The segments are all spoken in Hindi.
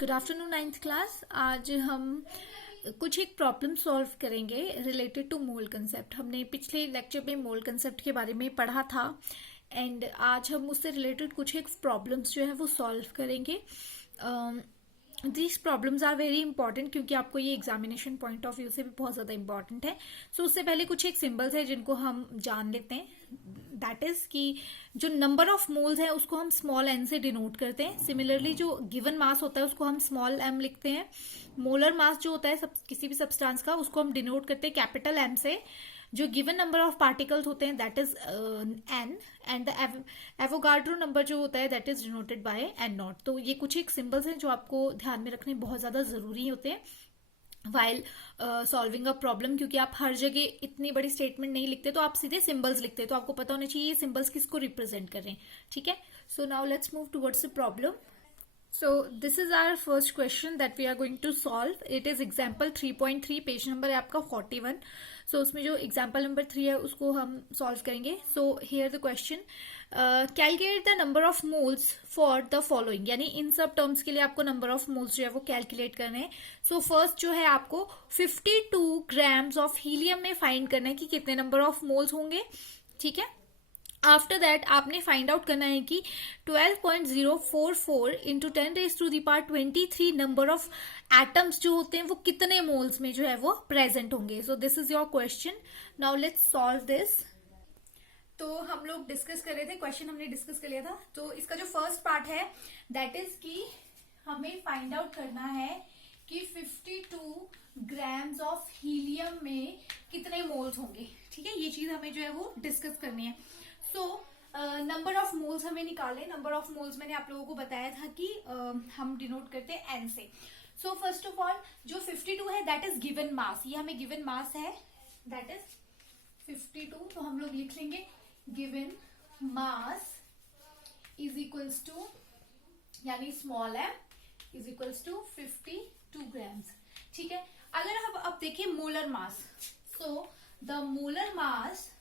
Good afternoon ninth class. आज हम कुछ एक प्रॉब्लम सॉल्व करेंगे रिलेटेड टू मोल कंसेप्ट। हमने पिछले लेक्चर में मोल कंसेप्ट के बारे में पढ़ा था एंड आज हम उससे रिलेटेड कुछ एक प्रॉब्लम्स जो है वो सॉल्व करेंगे। This problems are very important क्योंकि आपको ये एग्जामिनेशन पॉइंट ऑफ व्यू से भी बहुत ज़्यादा इंपॉर्टेंट है। सो उससे पहले कुछ एक सिंबल्स है जिनको हम जान लेते हैं। दैट इज कि जो नंबर ऑफ मोल्स है उसको हम स्मॉल एन से डिनोट करते हैं। सिमिलरली जो गिवन मास होता है उसको हम स्मॉल एम लिखते हैं। मोलर मास जो होता है किसी भी सब्सटेंस का उसको हम डिनोट करते हैं कैपिटल एम से। जो गिवन नंबर ऑफ पार्टिकल्स होते हैं that is N and the Avogadro number जो होता है that is denoted by N naught. तो ये कुछ एक सिंबल्स हैं जो आपको ध्यान में रखने बहुत ज्यादा जरूरी होते हैं वाइल सॉल्विंग अ प्रॉब्लम, क्योंकि आप हर जगह इतनी बड़ी स्टेटमेंट नहीं लिखते तो आप सीधे सिंबल्स लिखते हैं। तो आपको पता होना चाहिए ये सिंबल्स किसको रिप्रेजेंट कर रहे हैं। ठीक है, so now let's move towards the problem. So this is our first question that we are going to solve. It is example 3.3, page number है आपका 41. So उसमें जो example number 3 है उसको हम solve करेंगे. So here the question, calculate the number of moles for the following. यानी इन सब टर्म्स के लिए आपको number of moles जो है वो calculate करने हैं. So first जो है आपको 52 grams of helium में find करना है कि कितने number of moles होंगे. ठीक है, आफ्टर दैट आपने फाइंड आउट करना है कि 12.044 इंटू 10⁻⁻23 नंबर ऑफ एटम्स जो होते हैं वो कितने मोल्स में जो है वो प्रेजेंट होंगे. So this is your question. Now let's solve this. तो हम लोग डिस्कस कर रहे थे, क्वेश्चन हमने डिस्कस कर लिया था. तो इसका जो फर्स्ट पार्ट है दैट इज कि हमें फाइंड आउट करना है कि 52 ग्राम्स ऑफ हीलियम में कितने मोल्स होंगे. ठीक है, ये चीज हमें जो है वो डिस्कस करनी है. सो नंबर ऑफ मोल्स हमें निकाले. नंबर ऑफ मोल्स मैंने आप लोगों को बताया था कि हम डिनोट करते हैं एन से. सो फर्स्ट ऑफ ऑल जो 52 है दैट इज गिवन मास. ये हमें गिवन मास है दैट इज 52. तो हम लोग लिख लेंगे given mass is equals to यानी small M is equals to 52 grams. ठीक है, अगर हम अब देखिए molar mass. So the molar mass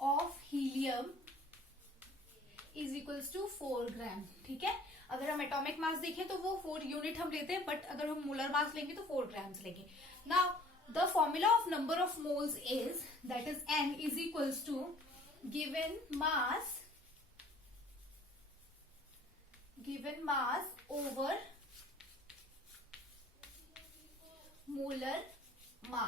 of helium is equals to 4 gram. ठीक है, अगर हम एटॉमिक मास देखें तो वो 4 यूनिट हम लेते हैं, बट अगर हम मोलर मास लेंगे तो 4 ग्राम्स लेंगे. Now the formula of number of moles is that is N is equals to given mass over molar mass.